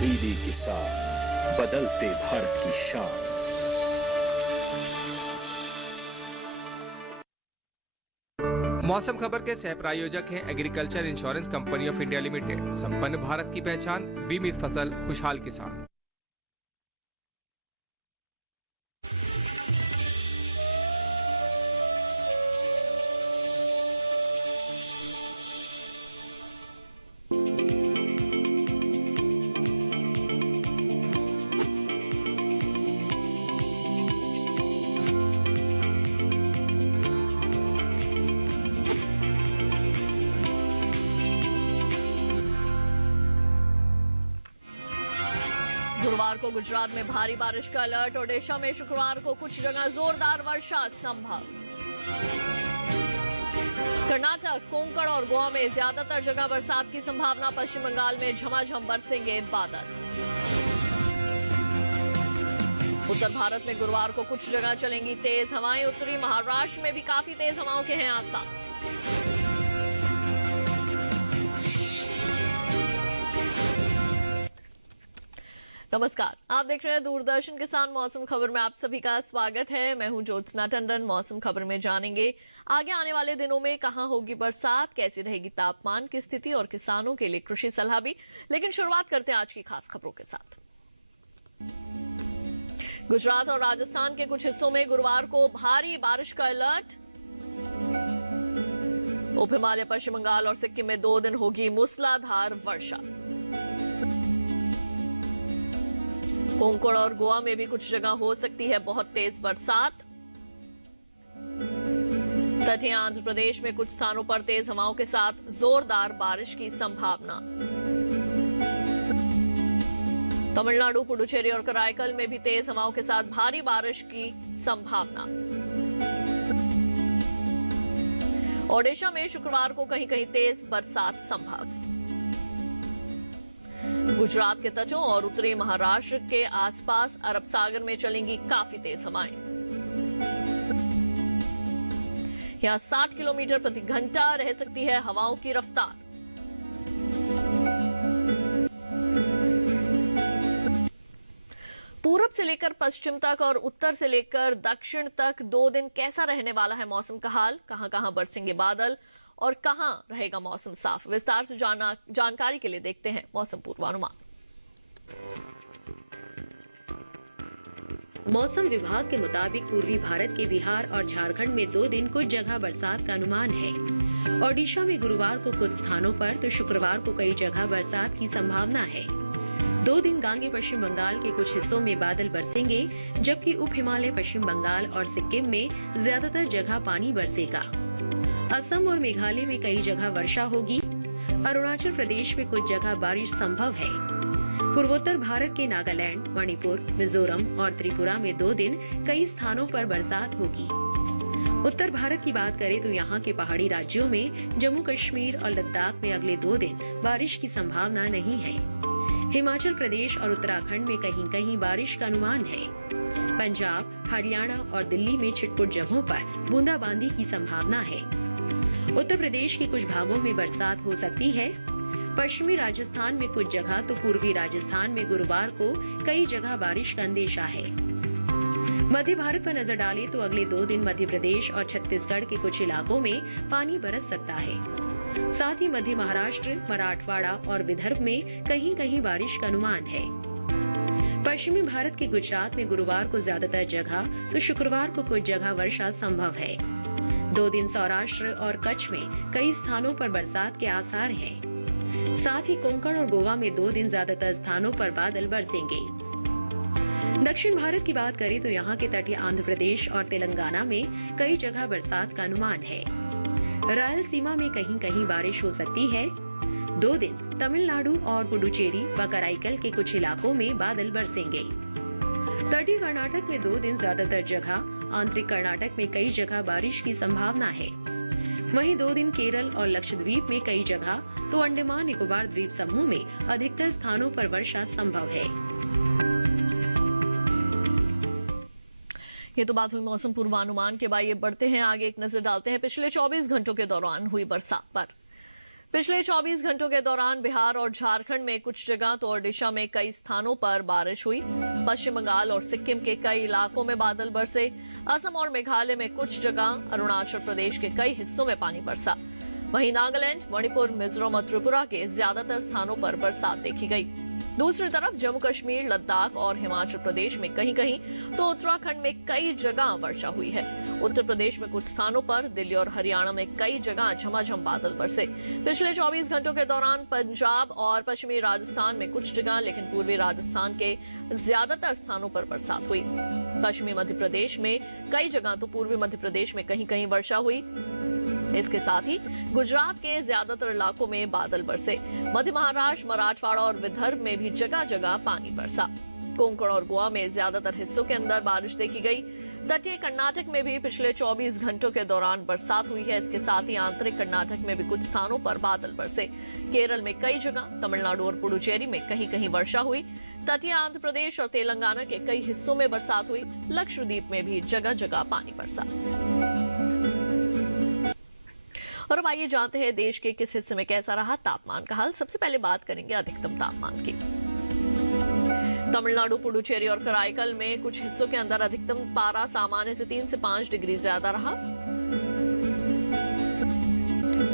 तब्दीली के साथ बदलते भारत की शान। मौसम खबर के सह प्रायोजक हैं agriculture insurance company of India limited. संपन्न भारत की पहचान, बीमित फसल, खुशहाल किसान। गुरुवार को गुजरात में भारी बारिश का अलर्ट। ओडिशा में शुक्रवार को कुछ जगह जोरदार वर्षा संभव। कर्नाटक, कोंकण और गोवा में ज्यादातर जगह बरसात की संभावना। पश्चिम बंगाल में झमाझम बरसेंगे बादल। उत्तर भारत में गुरुवार को कुछ जगह चलेंगी तेज हवाएं। उत्तरी महाराष्ट्र में भी काफी तेज हवाओं के हैं आसार। नमस्कार, आप देख रहे हैं दूरदर्शन किसान मौसम खबर में आप सभी का स्वागत है। मैं हूं ज्योत्सना टंडन। मौसम खबर में जानेंगे आगे आने वाले दिनों में कहां होगी बरसात, कैसी रहेगी तापमान की स्थिति और किसानों के लिए कृषि सलाह भी। लेकिन शुरुआत करते हैं आज की खास खबरों के साथ। गुजरात और राजस्थान के कुछ हिस्सों में गुरुवार को भारी बारिश का अलर्ट। उप हिमालय, पश्चिम बंगाल और सिक्किम में 2 दिन होगी मूसलाधार वर्षा। कोंकण और गोवा में भी कुछ जगह हो सकती है बहुत तेज बरसात। तटीय आंध्र प्रदेश में कुछ स्थानों पर तेज हवाओं के साथ जोरदार बारिश की संभावना। तमिलनाडु, पुडुचेरी और कराईकल में भी तेज हवाओं के साथ भारी बारिश की संभावना। ओडिशा में शुक्रवार को कहीं कहीं तेज बरसात संभव। गुजरात के तटों और उत्तरी महाराष्ट्र के आसपास अरब सागर में चलेंगी काफी तेज हवाएं। यहां 60 किलोमीटर प्रति घंटा रह सकती है हवाओं की रफ्तार। पूरब से लेकर पश्चिम तक और उत्तर से लेकर दक्षिण तक 2 दिन कैसा रहने वाला है मौसम का हाल, कहां कहां बरसेंगे बादल और कहां रहेगा मौसम साफ, विस्तार से जानकारी के लिए देखते हैं मौसम पूर्वानुमान। मौसम विभाग के मुताबिक पूर्वी भारत के बिहार और झारखंड में 2 दिन कुछ जगह बरसात का अनुमान है। ओडिशा में गुरुवार को कुछ स्थानों पर तो शुक्रवार को कई जगह बरसात की संभावना है। 2 दिन गांगे पश्चिम बंगाल के कुछ हिस्सों में बादल बरसेंगे, जबकि उप हिमालय, पश्चिम बंगाल और सिक्किम में ज्यादातर जगह पानी बरसेगा। असम और मेघालय में कई जगह वर्षा होगी। अरुणाचल प्रदेश में कुछ जगह बारिश संभव है। पूर्वोत्तर भारत के नागालैंड, मणिपुर, मिजोरम और त्रिपुरा में 2 दिन कई स्थानों पर बरसात होगी। उत्तर भारत की बात करें तो यहाँ के पहाड़ी राज्यों में जम्मू कश्मीर और लद्दाख में अगले 2 दिन बारिश की संभावना नहीं है। हिमाचल प्रदेश और उत्तराखंड में कहीं कहीं बारिश का अनुमान है। पंजाब, हरियाणा और दिल्ली में छिटपुट जगहों पर बूंदाबांदी की संभावना है। उत्तर प्रदेश के कुछ भागों में बरसात हो सकती है। पश्चिमी राजस्थान में कुछ जगह तो पूर्वी राजस्थान में गुरुवार को कई जगह बारिश का अंदेशा है। मध्य भारत पर नजर डालें तो अगले 2 दिन मध्य प्रदेश और छत्तीसगढ़ के कुछ इलाकों में पानी बरस सकता है। साथ ही मध्य महाराष्ट्र, मराठवाड़ा और विदर्भ में कहीं कहीं बारिश का अनुमान है। पश्चिमी भारत के गुजरात में गुरुवार को ज्यादातर जगह तो शुक्रवार को कुछ जगह वर्षा संभव है। 2 दिन सौराष्ट्र और कच्छ में कई स्थानों पर बरसात के आसार हैं। साथ ही कोंकण और गोवा में 2 दिन ज्यादातर स्थानों पर बादल बरसेंगे। दक्षिण भारत की बात करें तो यहाँ के तटीय आंध्र प्रदेश और तेलंगाना में कई जगह बरसात का अनुमान है। रायलसीमा में कहीं कहीं बारिश हो सकती है। 2 दिन तमिलनाडु और पुडुचेरी व कराईकल के कुछ इलाकों में बादल बरसेंगे। तटीय कर्नाटक में 2 दिन ज्यादातर जगह, आंतरिक कर्नाटक में कई जगह बारिश की संभावना है। वहीं 2 दिन केरल और लक्षद्वीप में कई जगह तो अंडमान निकोबार द्वीप समूह में अधिकतर स्थानों पर वर्षा संभव है। ये तो बात हुई मौसम पूर्वानुमान के। बाद ये बढ़ते हैं आगे, एक नजर डालते हैं पिछले 24 घंटों के दौरान हुई बरसात पर। पिछले 24 घंटों के दौरान बिहार और झारखंड में कुछ जगह तो ओडिशा में कई स्थानों पर बारिश हुई। पश्चिम बंगाल और सिक्किम के कई इलाकों में बादल बरसे। असम और मेघालय में कुछ जगह, अरुणाचल प्रदेश के कई हिस्सों में पानी बरसा। वहीं नागालैंड, मणिपुर, मिजोरम और त्रिपुरा के ज्यादातर स्थानों पर बरसात देखी गई। दूसरी तरफ जम्मू कश्मीर, लद्दाख और हिमाचल प्रदेश में कहीं कहीं तो उत्तराखंड में कई जगह वर्षा हुई है। उत्तर प्रदेश में कुछ स्थानों पर, दिल्ली और हरियाणा में कई जगह झमाझम बादल बरसे। पिछले 24 घंटों के दौरान पंजाब और पश्चिमी राजस्थान में कुछ जगह, लेकिन पूर्वी राजस्थान के ज्यादातर स्थानों पर बरसात हुई। पश्चिमी मध्य प्रदेश में कई जगह तो पूर्वी मध्य प्रदेश में कहीं कहीं वर्षा हुई। इसके साथ ही गुजरात के ज्यादातर इलाकों में बादल बरसे। मध्य महाराष्ट्र, मराठवाड़ा और विदर्भ में भी जगह जगह पानी बरसा। कोंकण और गोवा में ज्यादातर हिस्सों के अंदर बारिश देखी गई। तटीय कर्नाटक में भी पिछले 24 घंटों के दौरान बरसात हुई है। इसके साथ ही आंतरिक कर्नाटक में भी कुछ स्थानों पर बादल बरसे। केरल में कई जगह, तमिलनाडु और पुडुचेरी में कहीं कहीं वर्षा हुई। तटीय आंध्र प्रदेश और तेलंगाना के कई हिस्सों में बरसात हुई। लक्षद्वीप में भी जगह जगह पानी बरसा। और अब आइए जानते हैं देश के किस हिस्से में कैसा रहा तापमान का हाल। सबसे पहले बात करेंगे अधिकतम तापमान की। तमिलनाडु, पुडुचेरी और कराईकल में कुछ हिस्सों के अंदर अधिकतम पारा सामान्य से 3 से 5 डिग्री ज्यादा रहा।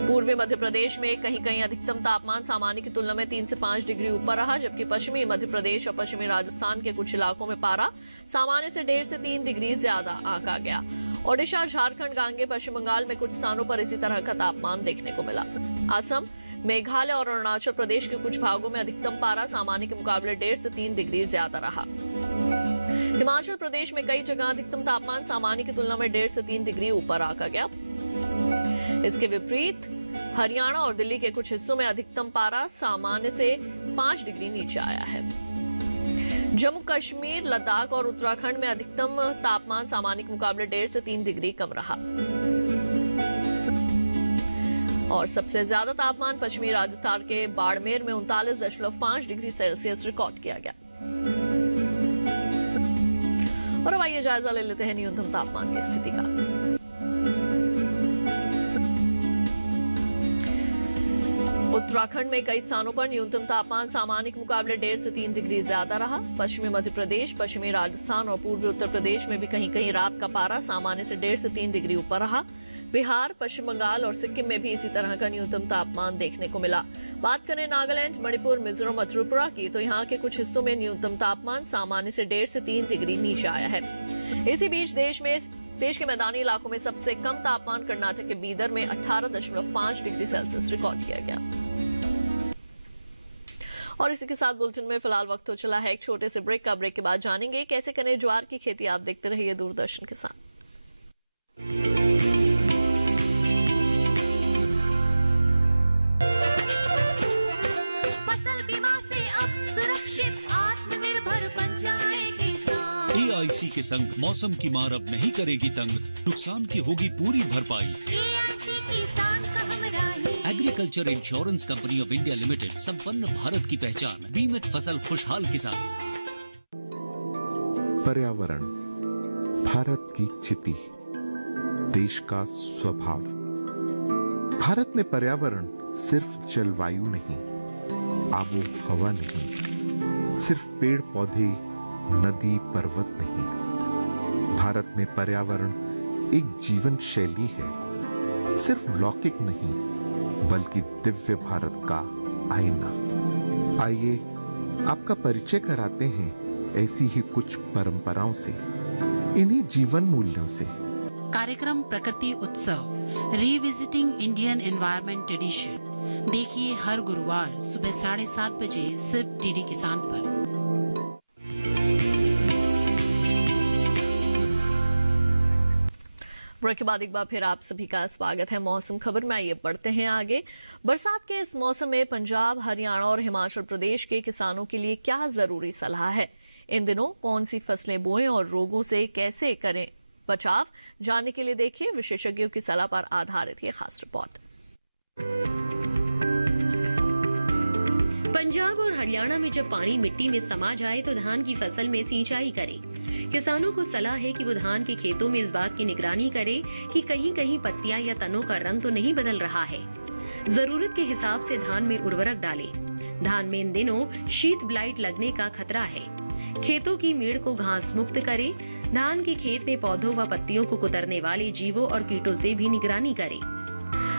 पूर्वी मध्य प्रदेश में कहीं कहीं अधिकतम तापमान सामान्य की तुलना में 3 से 5 डिग्री ऊपर रहा, जबकि पश्चिमी मध्य प्रदेश और पश्चिमी राजस्थान के कुछ इलाकों में पारा सामान्य से 1.5 से 3 डिग्री ज्यादा आंका गया। ओडिशा, झारखंड, गांगे, पश्चिम बंगाल में कुछ स्थानों पर इसी तरह का तापमान देखने को मिला। असम, मेघालय और अरुणाचल प्रदेश के कुछ भागों में अधिकतम पारा सामान्य के मुकाबले 1.5 से 3 डिग्री ज्यादा रहा। हिमाचल प्रदेश में कई जगह अधिकतम तापमान सामान्य की तुलना में 1.5 से 3 डिग्री ऊपर आका गया। इसके विपरीत हरियाणा और दिल्ली के कुछ हिस्सों में अधिकतम पारा सामान्य से 5 डिग्री नीचे आया है। जम्मू कश्मीर, लद्दाख और उत्तराखंड में अधिकतम तापमान सामान्य के मुकाबले 1.5 से 3 डिग्री कम रहा। और सबसे ज्यादा तापमान पश्चिमी राजस्थान के बाड़मेर में 39.5 डिग्री सेल्सियस रिकॉर्ड किया गया। और अब आइए जायजा ले लेते हैं न्यूनतम तापमान की स्थिति का। उत्तराखंड में कई स्थानों पर न्यूनतम तापमान सामान्य के मुकाबले 1.5 से 3 डिग्री ज्यादा रहा। पश्चिमी मध्य प्रदेश, पश्चिमी राजस्थान और पूर्वी उत्तर प्रदेश में भी कहीं कहीं रात का पारा सामान्य से 1.5 से 3 डिग्री ऊपर रहा। बिहार, पश्चिम बंगाल और सिक्किम में भी इसी तरह का न्यूनतम तापमान देखने को मिला। बात करें नागालैंड, मणिपुर, मिजोरम और त्रिपुरा की, तो यहाँ के कुछ हिस्सों में न्यूनतम तापमान सामान्य से 1.5 से 3 डिग्री नीचे आया है। इसी बीच देश के मैदानी इलाकों में सबसे कम तापमान कर्नाटक के बीदर में 18.5 डिग्री सेल्सियस रिकॉर्ड किया गया। और इसी के साथ बुलेटिन में फिलहाल वक्त हो चला है एक छोटे से ब्रेक का। ब्रेक के बाद जानेंगे कैसे करें ज्वार की खेती। आप देखते रहिए दूरदर्शन के साथ। फसल बीमा से अब सुरक्षित आत्मनिर्भर बन जाए किसान। AIC के संग मौसम की मार अब नहीं करेगी तंग, नुकसान की होगी पूरी भरपाई। AIC किसान का हमराही। Agriculture insurance company of India limited, संपन्न भारत की पहचान, बीमित फसल खुशहाल किसान। पर्यावरण भारत की चिति, देश का स्वभाव। भारत में पर्यावरण सिर्फ जलवायु नहीं, आबो हवा नहीं, सिर्फ पेड़ पौधे, नदी पर्वत नहीं। भारत में पर्यावरण एक जीवन शैली है, सिर्फ लौकिक नहीं बल्कि दिव्य भारत का आईना। आइए आपका परिचय कराते हैं ऐसी ही कुछ परंपराओं से, इन्हीं जीवन मूल्यों से। कार्यक्रम प्रकृति उत्सव रिविजिटिंग इंडियन एनवायरनमेंट ट्रेडिशन देखिए हर गुरुवार सुबह 7:30 बजे सिर्फ डीडी किसान पर। ब्रेक के बाद एक बार फिर आप सभी का स्वागत है मौसम खबर में। आइए बढ़ते हैं आगे। बरसात के इस मौसम में पंजाब, हरियाणा और हिमाचल प्रदेश के किसानों के लिए क्या जरूरी सलाह है? इन दिनों कौन सी फसलें बोएं और रोगों से कैसे करें बचाव, जानने के लिए देखिए विशेषज्ञों की सलाह पर आधारित ये खास रिपोर्ट। पंजाब और हरियाणा में जब पानी मिट्टी में समा जाए तो धान की फसल में सिंचाई करें। किसानों को सलाह है कि वो धान के खेतों में इस बात की निगरानी करें कि कहीं कहीं पत्तियां या तनों का रंग तो नहीं बदल रहा है। जरूरत के हिसाब से धान में उर्वरक डालें। धान में इन दिनों शीत ब्लाइट लगने का खतरा है। खेतों की मेड़ को घास मुक्त करें। धान के खेत में पौधों व पत्तियों को कुतरने वाले जीवों और कीटों से भी निगरानी करें।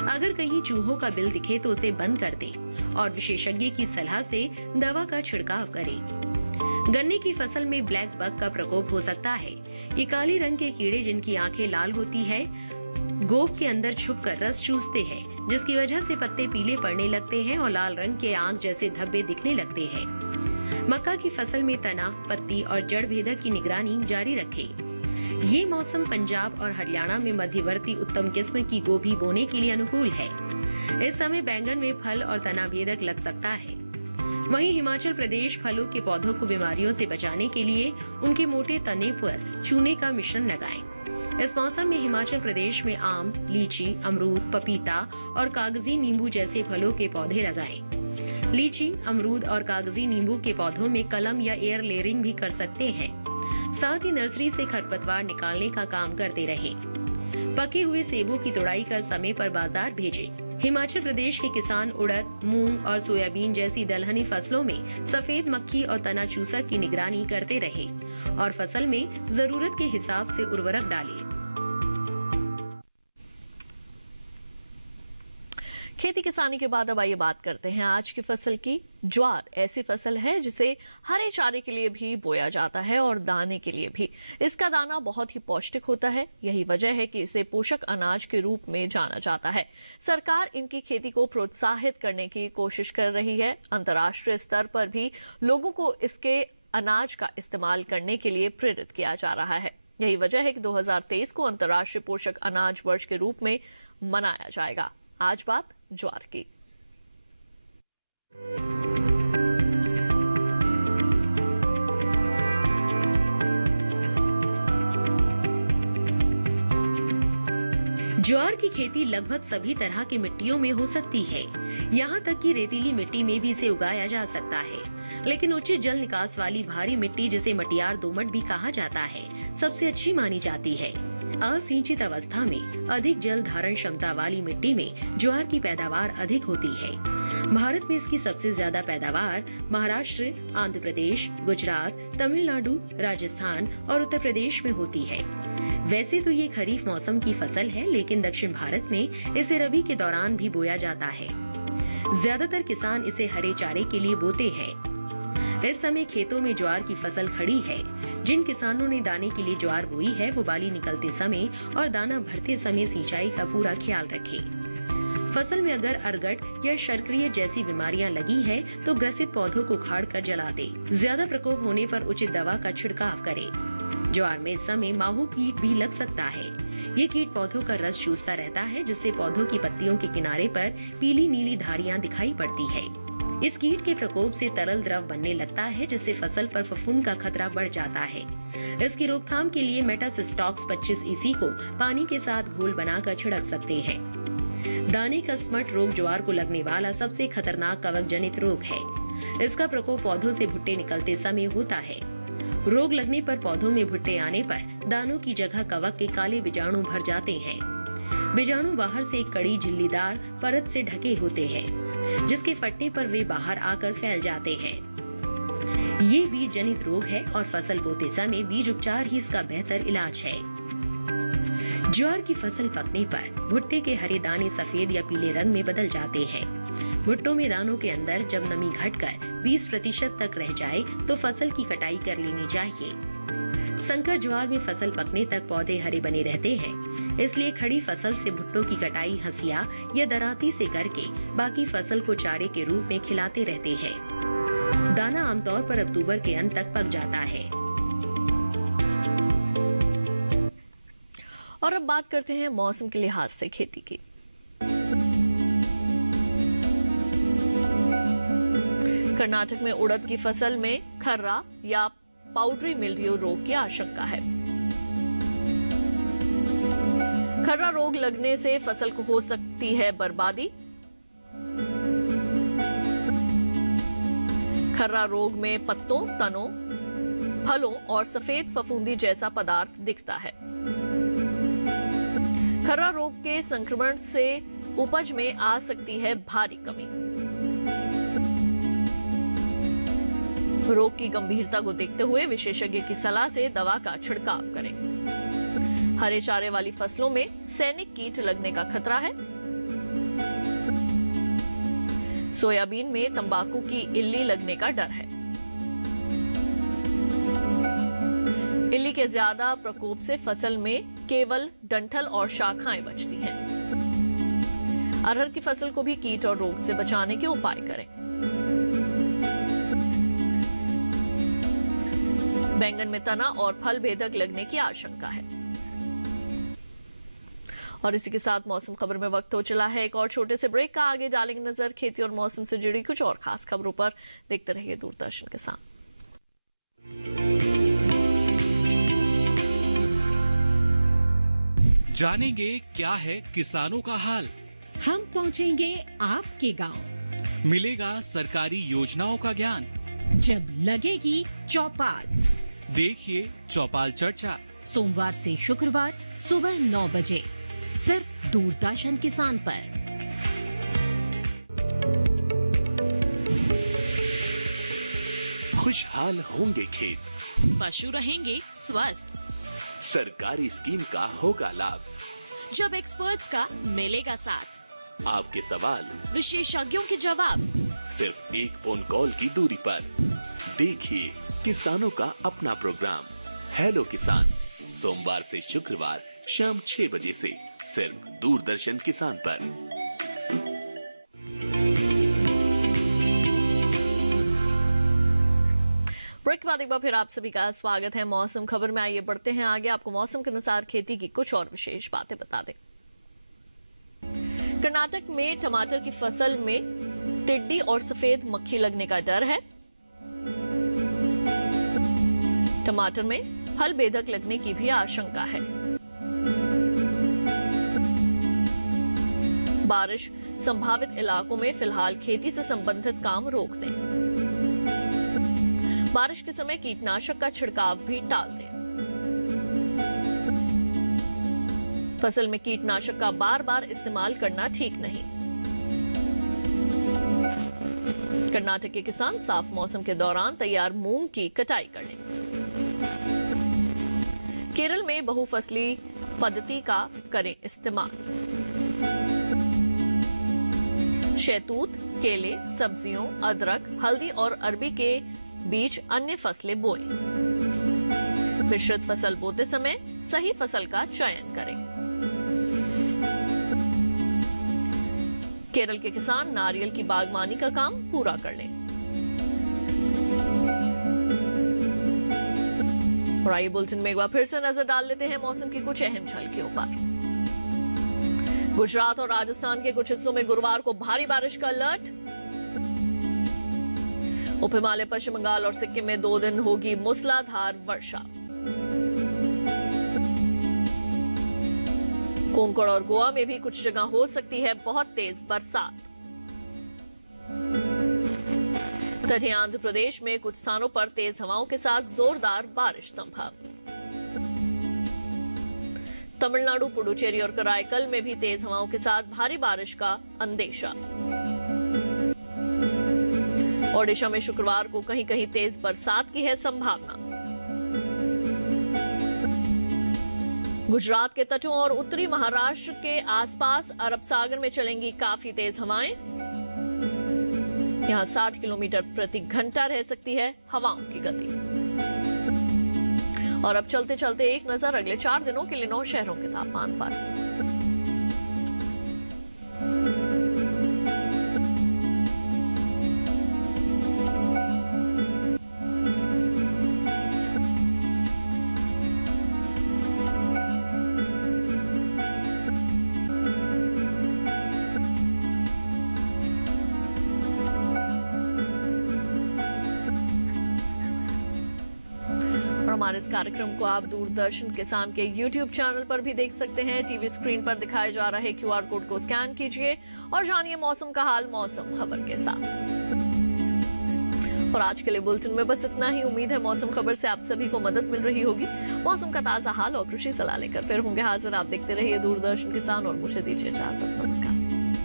अगर कहीं चूहों का बिल दिखे तो उसे बंद कर दें और विशेषज्ञ की सलाह से दवा का छिड़काव करें। गन्ने की फसल में ब्लैक बग का प्रकोप हो सकता है। ये काले रंग के कीड़े जिनकी आंखें लाल होती है, गोब के अंदर छुपकर रस चूसते हैं, जिसकी वजह से पत्ते पीले पड़ने लगते हैं और लाल रंग के आंख जैसे धब्बे दिखने लगते हैं। मक्का की फसल में तना, पत्ती और जड़ भेदक की निगरानी जारी रखें। ये मौसम पंजाब और हरियाणा में मध्यवर्ती उत्तम किस्म की गोभी बोने के लिए अनुकूल है। इस समय बैंगन में फल और तना भेदक लग सकता है। वहीं हिमाचल प्रदेश फलों के पौधों को बीमारियों से बचाने के लिए उनके मोटे तने पर चूने का मिश्रण लगाएं। इस मौसम में हिमाचल प्रदेश में आम, लीची, अमरूद, पपीता और कागजी नींबू जैसे फलों के पौधे लगाएं। लीची, अमरूद और कागजी नींबू के पौधों में कलम या एयर लेयरिंग भी कर सकते हैं। साथ ही नर्सरी से खरपतवार निकालने का काम करते रहें। पके हुए सेबों की तुड़ाई कर समय पर बाजार भेजें। हिमाचल प्रदेश के किसान उड़द, मूंग और सोयाबीन जैसी दलहनी फसलों में सफेद मक्खी और तना चूसक की निगरानी करते रहें और फसल में जरूरत के हिसाब से उर्वरक डालें। खेती किसानी के बाद अब आइए बात करते हैं आज की फसल की। ज्वार ऐसी फसल है जिसे हरे चारे के लिए भी बोया जाता है और दाने के लिए भी। इसका दाना बहुत ही पौष्टिक होता है। यही वजह है कि इसे पोषक अनाज के रूप में जाना जाता है। सरकार इनकी खेती को प्रोत्साहित करने की कोशिश कर रही है। अंतर्राष्ट्रीय स्तर पर भी लोगों को इसके अनाज का इस्तेमाल करने के लिए प्रेरित किया जा रहा है। यही वजह है कि 2023 को अंतर्राष्ट्रीय पोषक अनाज वर्ष के रूप में मनाया जाएगा। आज बात ज्वार की। ज्वार की खेती लगभग सभी तरह की मिट्टियों में हो सकती है। यहाँ तक कि रेतीली मिट्टी में भी इसे उगाया जा सकता है, लेकिन उचित जल निकास वाली भारी मिट्टी, जिसे मटियार दोमट भी कहा जाता है, सबसे अच्छी मानी जाती है। असिंचित अवस्था में अधिक जल धारण क्षमता वाली मिट्टी में ज्वार की पैदावार अधिक होती है। भारत में इसकी सबसे ज्यादा पैदावार महाराष्ट्र, आंध्र प्रदेश, गुजरात, तमिलनाडु, राजस्थान और उत्तर प्रदेश में होती है। वैसे तो ये खरीफ मौसम की फसल है, लेकिन दक्षिण भारत में इसे रबी के दौरान भी बोया जाता है। ज्यादातर किसान इसे हरे चारे के लिए बोते हैं। इस समय खेतों में ज्वार की फसल खड़ी है। जिन किसानों ने दाने के लिए ज्वार बोई है, वो बाली निकलते समय और दाना भरते समय सिंचाई का पूरा ख्याल रखें। फसल में अगर अरगट या शर्करिया जैसी बीमारियां लगी है तो ग्रसित पौधों को उखाड़ कर जला दे। ज्यादा प्रकोप होने पर उचित दवा का छिड़काव करें। ज्वार में इस समय माहू कीट भी लग सकता है। ये कीट पौधों का रस चूसता रहता है, जिससे पौधों की पत्तियों के किनारे पर पीली नीली धारियां दिखाई पड़ती है। इस कीट के प्रकोप से तरल द्रव बनने लगता है, जिससे फसल पर फफूंद का खतरा बढ़ जाता है। इसकी रोकथाम के लिए मेटासिस्टॉक्स 25 EC को पानी के साथ घोल बनाकर छिड़क सकते हैं। दाने का स्मट रोग ज्वार को लगने वाला सबसे खतरनाक कवक जनित रोग है। इसका प्रकोप पौधों से भुट्टे निकलते समय होता है। रोग लगने पर पौधों में भुट्टे आने पर दानों की जगह कवक के काले बीजाणु भर जाते हैं। बीजाणु बाहर से एक कड़ी झिल्लीदार परत से ढके होते हैं, जिसके फटने पर वे बाहर आकर फैल जाते हैं। ये बीज जनित रोग है और फसल बोते समय बीज उपचार ही इसका बेहतर इलाज है। ज्वार की फसल पकने पर भुट्टे के हरे दाने सफेद या पीले रंग में बदल जाते हैं। भुट्टों में दानों के अंदर जब नमी घटकर 20% तक रह जाए तो फसल की कटाई कर लेनी चाहिए। संकर ज्वार में फसल पकने तक पौधे हरे बने रहते हैं, इसलिए खड़ी फसल से भुट्टों की कटाई हंसिया या दराती से करके बाकी फसल को चारे के रूप में खिलाते रहते हैं। दाना आमतौर पर अक्टूबर के अंत तक पक जाता है। और अब बात करते हैं मौसम के लिहाज से खेती की। कर्नाटक में उड़द की फसल में खर्रा या पाउडरी मिल्ड्यू रोग की आशंका है। खर्रा रोग लगने से फसल को हो सकती है बर्बादी। खर्रा रोग में पत्तों, तनों, फलों और सफेद फफूंदी जैसा पदार्थ दिखता है। खर्रा रोग के संक्रमण से उपज में आ सकती है भारी कमी। रोग की गंभीरता को देखते हुए विशेषज्ञ की सलाह से दवा का छिड़काव करें। हरे चारे वाली फसलों में सैनिक कीट लगने का खतरा है। सोयाबीन में तंबाकू की इल्ली लगने का डर है। इल्ली के ज्यादा प्रकोप से फसल में केवल डंठल और शाखाएं बचती हैं। अरहर की फसल को भी कीट और रोग से बचाने के उपाय करें। बैंगन में तना और फल भेदक लगने की आशंका है। और इसी के साथ मौसम खबर में वक्त हो चला है एक और छोटे से ब्रेक का। आगे डालेंगे नजर खेती और मौसम से जुड़ी कुछ और खास खबरों पर। देखते रहिए दूरदर्शन के साथ। जानेंगे क्या है किसानों का हाल। हम पहुंचेंगे आपके गांव। मिलेगा सरकारी योजनाओं का ज्ञान। जब लगेगी चौपाल, देखिए चौपाल चर्चा सोमवार से शुक्रवार सुबह 9 बजे सिर्फ दूरदर्शन किसान पर। खुशहाल होंगे खेत, पशु रहेंगे स्वस्थ, सरकारी स्कीम का होगा लाभ। जब एक्सपर्ट्स का मिलेगा साथ, आपके सवाल विशेषज्ञों के जवाब, सिर्फ एक फोन कॉल की दूरी पर। देखिए किसानों का अपना प्रोग्राम हेलो किसान, सोमवार से शुक्रवार शाम 6 बजे से सिर्फ दूरदर्शन किसान पर। ब्रेक के बाद एक बार फिर आप सभी का स्वागत है मौसम खबर में। आइए बढ़ते हैं आगे, आपको मौसम के अनुसार खेती की कुछ और विशेष बातें बता दें। कर्नाटक में टमाटर की फसल में टिड्डी और सफेद मक्खी लगने का डर है। टमाटर में फल बेधक लगने की भी आशंका है। बारिश संभावित इलाकों में फिलहाल खेती से संबंधित काम रोक दें। बारिश के समय कीटनाशक का छिड़काव भी टाल दें। फसल में कीटनाशक का बार बार इस्तेमाल करना ठीक नहीं। कर्नाटक के किसान साफ मौसम के दौरान तैयार मूंग की कटाई कर लें। केरल में बहुफसली पद्धति का करें इस्तेमाल। शहतूत, केले, सब्जियों, अदरक, हल्दी और अरबी के बीच अन्य फसलें बोएं। मिश्रित फसल बोते समय सही फसल का चयन करें। केरल के किसान नारियल की बागवानी का काम पूरा कर लें। और आइए बुलेटिन में एक बार फिर से नजर डाल लेते हैं मौसम की कुछ अहम झलकियों पर। गुजरात और राजस्थान के कुछ हिस्सों में गुरुवार को भारी बारिश का अलर्ट। उप हिमालय, पश्चिम बंगाल और सिक्किम में 2 दिन होगी मूसलाधार वर्षा। कोंकण और गोवा में भी कुछ जगह हो सकती है बहुत तेज बरसात। तटीय आंध्र प्रदेश में कुछ स्थानों पर तेज हवाओं के साथ जोरदार बारिश संभव। तमिलनाडु, पुडुचेरी और कराईकल में भी तेज हवाओं के साथ भारी बारिश का अंदेशा। ओडिशा में शुक्रवार को कहीं कहीं तेज बरसात की है संभावना। गुजरात के तटों और उत्तरी महाराष्ट्र के आसपास अरब सागर में चलेंगी काफी तेज हवाएं। यहां 60 किलोमीटर प्रति घंटा रह सकती है हवाओं की गति। और अब चलते चलते एक नजर अगले 4 दिनों के लिए 9 शहरों के तापमान पर। हमारे इस कार्यक्रम को आप दूरदर्शन किसान के YouTube चैनल पर भी देख सकते हैं। टीवी स्क्रीन पर दिखाए जा रहे QR कोड को स्कैन कीजिए और जानिए मौसम का हाल मौसम खबर के साथ। और आज के लिए बुलेटिन में बस इतना ही। उम्मीद है मौसम खबर से आप सभी को मदद मिल रही होगी। मौसम का ताजा हाल और कृषि सलाह लेकर फिर होंगे हाजिर। आप देखते रहिए दूरदर्शन किसान और मुझे दीजिए इजाजत। नमस्कार।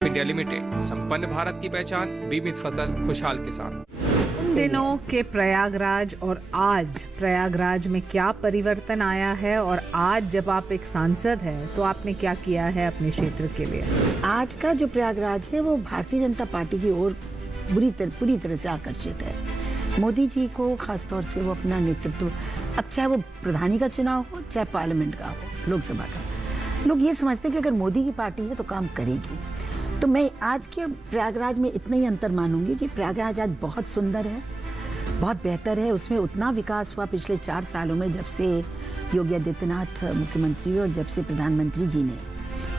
इंडिया लिमिटेड, संपन्न भारत की पहचान, बीमित फसल, खुशहाल किसान। उन दिनों के प्रयागराज और आज प्रयागराज में क्या परिवर्तन आया है, और आज जब आप एक सांसद हैं तो आपने क्या किया है अपने क्षेत्र के लिए? आज का जो प्रयागराज है वो भारतीय जनता पार्टी की ओर पूरी तरह से आकर्षित है। मोदी जी को खास तौर से वो अपना नेतृत्व, अब चाहे वो प्रधानी का चुनाव हो चाहे पार्लियामेंट का हो, लोकसभा का, लोग ये समझते हैं कि अगर मोदी की पार्टी है तो काम करेगी। तो मैं आज के प्रयागराज में इतना ही अंतर मानूंगी कि प्रयागराज आज बहुत सुंदर है, बहुत बेहतर है। उसमें उतना विकास हुआ पिछले 4 सालों में, जब से योगी आदित्यनाथ मुख्यमंत्री और जब से प्रधानमंत्री जी ने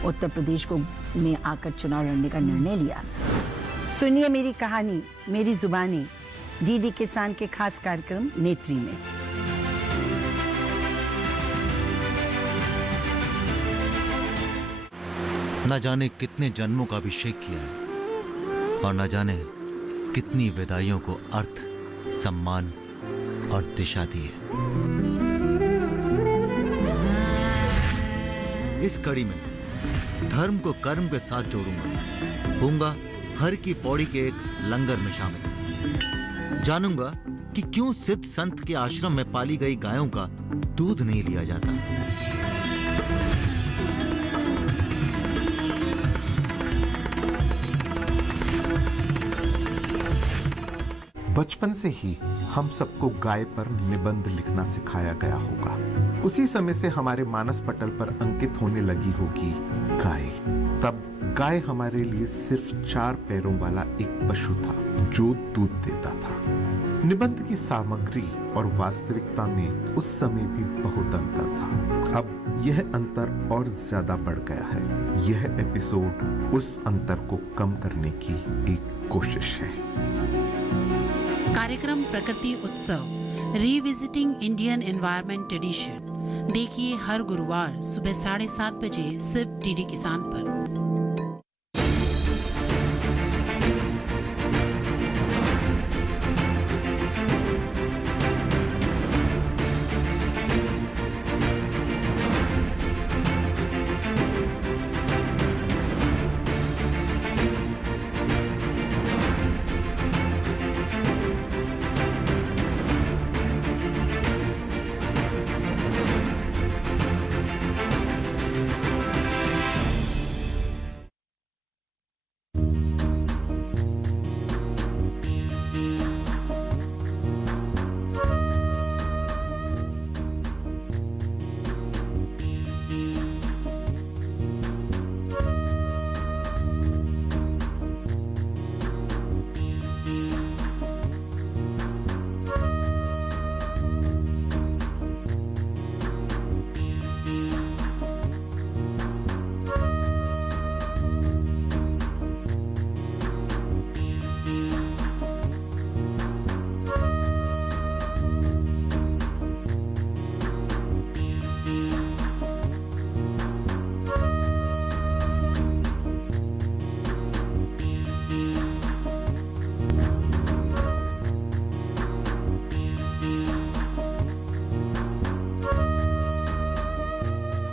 उत्तर प्रदेश को में आकर चुनाव लड़ने का निर्णय लिया। सुनिए मेरी कहानी, मेरी जुबानी, डीडी किसान के खास कार्यक्रम नेत्री में। न जाने कितने जन्मों का अभिषेक किया है और न जाने कितनी विदाइयों को अर्थ, सम्मान और दिशा दी है। इस कड़ी में धर्म को कर्म के साथ जोड़ूंगा, होऊंगा हर की पौड़ी के एक लंगर में शामिल, जानूंगा कि क्यों सिद्ध संत के आश्रम में पाली गई गायों का दूध नहीं लिया जाता। बचपन से ही हम सबको गाय पर निबंध लिखना सिखाया गया होगा। उसी समय से हमारे मानस पटल पर अंकित होने लगी होगी गाय। तब गाय हमारे लिए सिर्फ 4 पैरों वाला एक पशु था जो दूध देता था। निबंध की सामग्री और वास्तविकता में उस समय भी बहुत अंतर था। अब यह अंतर और ज्यादा बढ़ गया है। यह एपिसोड उस अंतर को कम करने की एक कोशिश है। कार्यक्रम प्रकृति उत्सव रिविजिटिंग इंडियन एनवायरनमेंट ट्रेडिशन देखिए हर गुरुवार सुबह 7:30 बजे सिर्फ डीडी किसान पर।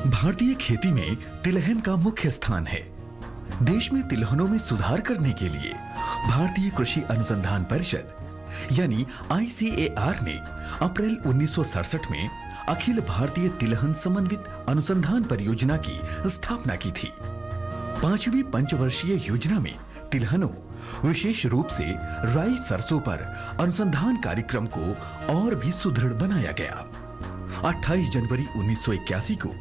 भारतीय खेती में तिलहन का मुख्य स्थान है। देश में तिलहनों में सुधार करने के लिए भारतीय कृषि अनुसंधान परिषद यानी ICAR ने अप्रैल 1967 में अखिल भारतीय तिलहन समन्वित अनुसंधान परियोजना की स्थापना की थी। 5वीं पंचवर्षीय योजना में तिलहनों, विशेष रूप से राई सरसों पर अनुसंधान कार्यक्रम को और भी सुदृढ़ बनाया गया। 28 जनवरी 1981 को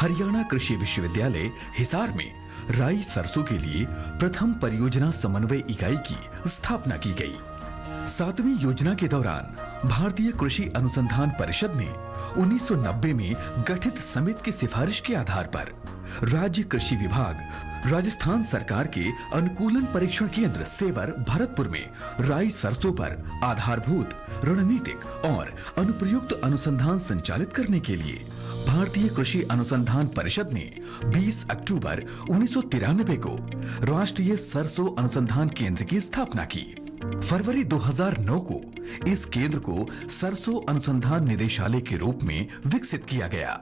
हरियाणा कृषि विश्वविद्यालय हिसार में राई सरसों के लिए प्रथम परियोजना समन्वय इकाई की स्थापना की गई। 7वीं योजना के दौरान भारतीय कृषि अनुसंधान परिषद ने 1990 में गठित समिति की सिफारिश के आधार पर राज्य कृषि विभाग, राजस्थान सरकार के अनुकूलन परीक्षण केंद्र सेवर भरतपुर में राई सरसों पर आधारभूत, रणनीतिक और अनुप्रयुक्त अनुसंधान संचालित करने के लिए भारतीय कृषि अनुसंधान परिषद ने 20 अक्टूबर 1993 को राष्ट्रीय सरसों अनुसंधान केंद्र की स्थापना की। फरवरी 2009 को इस केंद्र को सरसों अनुसंधान निदेशालय के रूप में विकसित किया गया।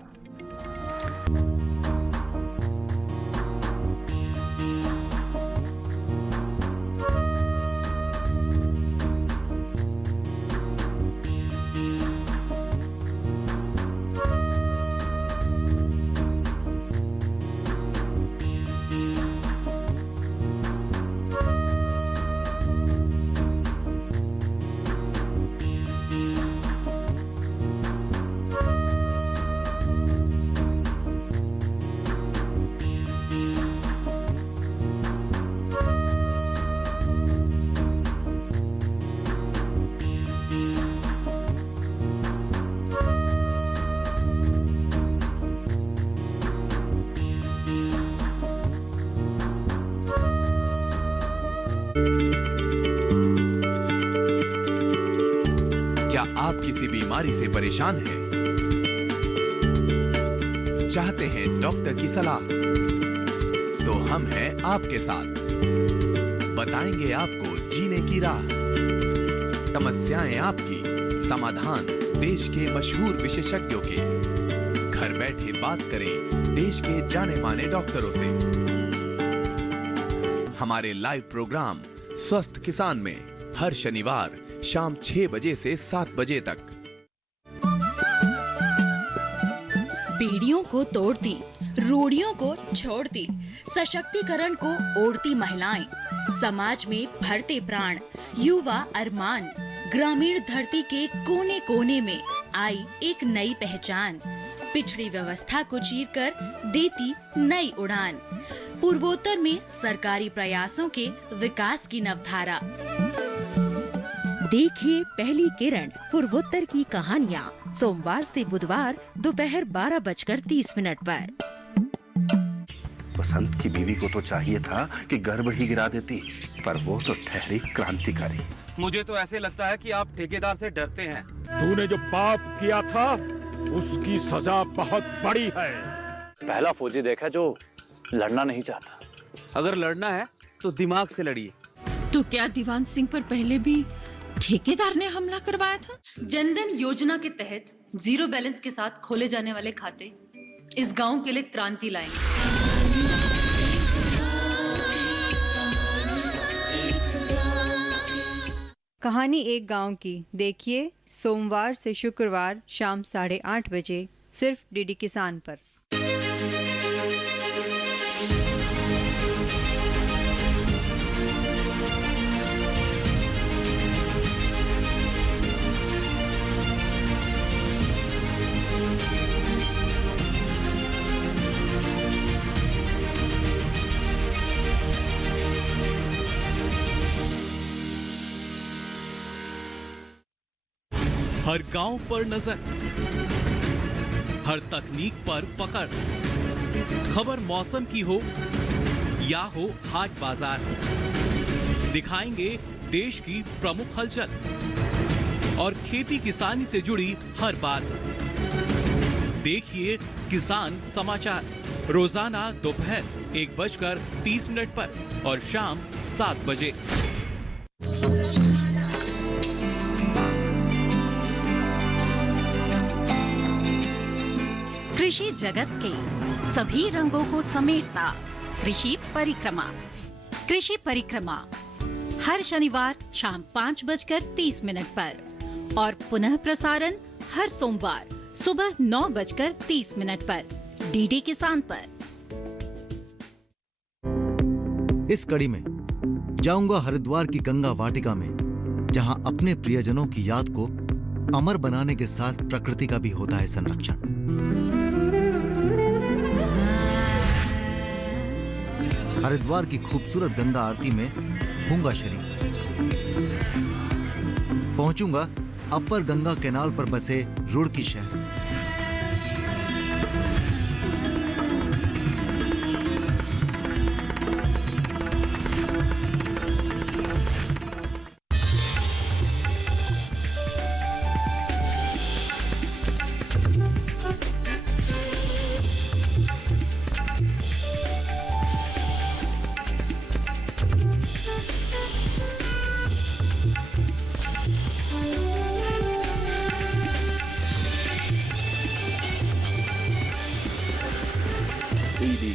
आप किसी बीमारी से परेशान हैं, चाहते हैं डॉक्टर की सलाह, तो हम हैं आपके साथ। बताएंगे आपको जीने की राह, समस्याएं आपकी, समाधान देश के मशहूर विशेषज्ञों के। घर बैठे बात करें देश के जाने माने डॉक्टरों से। हमारे लाइव प्रोग्राम स्वस्थ किसान में हर शनिवार शाम 6 बजे से 7 बजे तक। बीड़ियों को तोड़ती, रूढ़ियों को छोड़ती, सशक्तिकरण को ओढ़ती महिलाएं, समाज में भरते प्राण, युवा अरमान, ग्रामीण धरती के कोने कोने में आई एक नई पहचान, पिछड़ी व्यवस्था को चीरकर देती नई उड़ान, पूर्वोत्तर में सरकारी प्रयासों के विकास की नवधारा। देखिए पहली किरण पूर्वोत्तर की कहानियाँ सोमवार से बुधवार दोपहर 12:30 पर। बसंत की बीवी को तो चाहिए था कि गर्भ ही गिरा देती, पर वो तो ठहरी क्रांतिकारी। मुझे तो ऐसे लगता है कि आप ठेकेदार से डरते हैं। तूने जो पाप किया था उसकी सजा बहुत बड़ी है। पहला फौजी देखा जो लड़ना नहीं चाहता। अगर लड़ना है तो दिमाग से लड़िए। तो क्या दीवान सिंह पर पहले भी ठेकेदार ने हमला करवाया था? जनधन योजना के तहत 0 बैलेंस के साथ खोले जाने वाले खाते इस गांव के लिए क्रांति लाएंगे। कहानी एक गांव की देखिए सोमवार से शुक्रवार शाम 8:30 बजे सिर्फ डीडी किसान पर। हर गांव पर नजर, हर तकनीक पर पकड़, खबर मौसम की हो या हो हाट बाजार, दिखाएंगे देश की प्रमुख हलचल और खेती किसानी से जुड़ी हर बात। देखिए किसान समाचार रोजाना दोपहर 1:30 पर और शाम 7 बजे। कृषि जगत के सभी रंगों को समेटता कृषि परिक्रमा। कृषि परिक्रमा हर शनिवार शाम 5:30 पर और पुनः प्रसारण हर सोमवार सुबह 9:30 पर डीडी किसान पर। इस कड़ी में जाऊंगा हरिद्वार की गंगा वाटिका में, जहां अपने प्रियजनों की याद को अमर बनाने के साथ प्रकृति का भी होता है संरक्षण। हरिद्वार की खूबसूरत गंगा आरती में होऊंगा शरीक। पहुंचूंगा अपर गंगा कैनाल पर बसे रुड़की शहर,